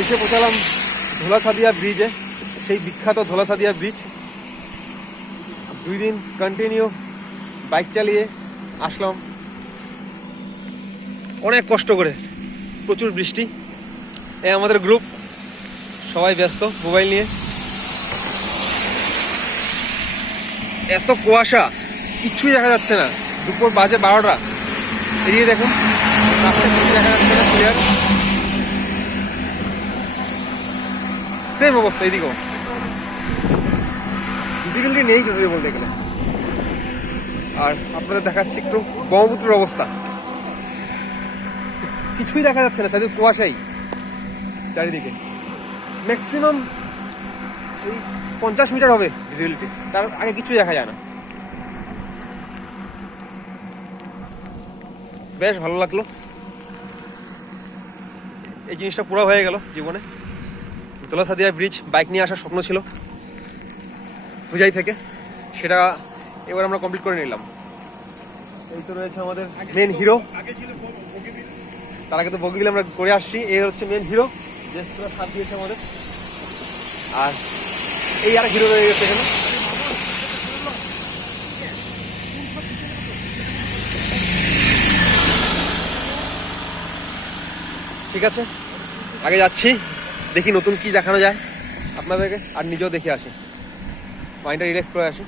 এসে পৌঁছালাম ধোলাসাদিয়া ব্রিজে, সেই বিখ্যাত ধোলাসাদিয়া ব্রিজ। 2 দিন কন্টিনিউ বাইক চালিয়ে আসলাম অনেক কষ্ট করে, প্রচুর বৃষ্টি। এই আমাদের গ্রুপ, সবাই ব্যস্ত মোবাইল নিয়ে। এত কুয়াশা, কিচ্ছুই দেখা যাচ্ছে না। দুপুর বাজে 12টা, এদিকে দেখুন রাস্তায় কিছু দেখা যাচ্ছে না ক্লিয়ার। সেম অবস্থা এদিকেও, ভিজিবিলিটি নেই টোটালি বলতে গেলে। আর আপনাদের দেখাচ্ছি একটু ব্রহ্মপুত্রের অবস্থা, কিছুই দেখা যাচ্ছে না, শুধু কুয়াশাই চারিদিকে। ম্যাক্সিমাম এই 50 মিটার হবে ভিজিবিলিটি, তার আগে কিছুই দেখা যায় না। বেশ ভালো লাগলো, এই জিনিসটা পুরো হয়ে গেল জীবনে। ধোলাসাদিয়া ব্রিজ বাইক নিয়ে আসার স্বপ্ন ছিল হুজাই থেকে, সেটা এবার আমরা কমপ্লিট করে নিলাম। এই তো রয়েছে আমাদের মেন হিরো, তার আগে তো বগিগুলো আমরা করে আসছি। এই হচ্ছে মেন হিরো, যে সাথ দিয়েছে আমাদের। আর এই আর হিরো রয়ে গেছে এখানে। ঠিক আছে, আগে যাচ্ছি, দেখি নতুন কি দেখানো যায় আপনাদেরকে, আর নিজেও দেখে আসি, মাইন্ডটা রিল্যাক্স করে আসি।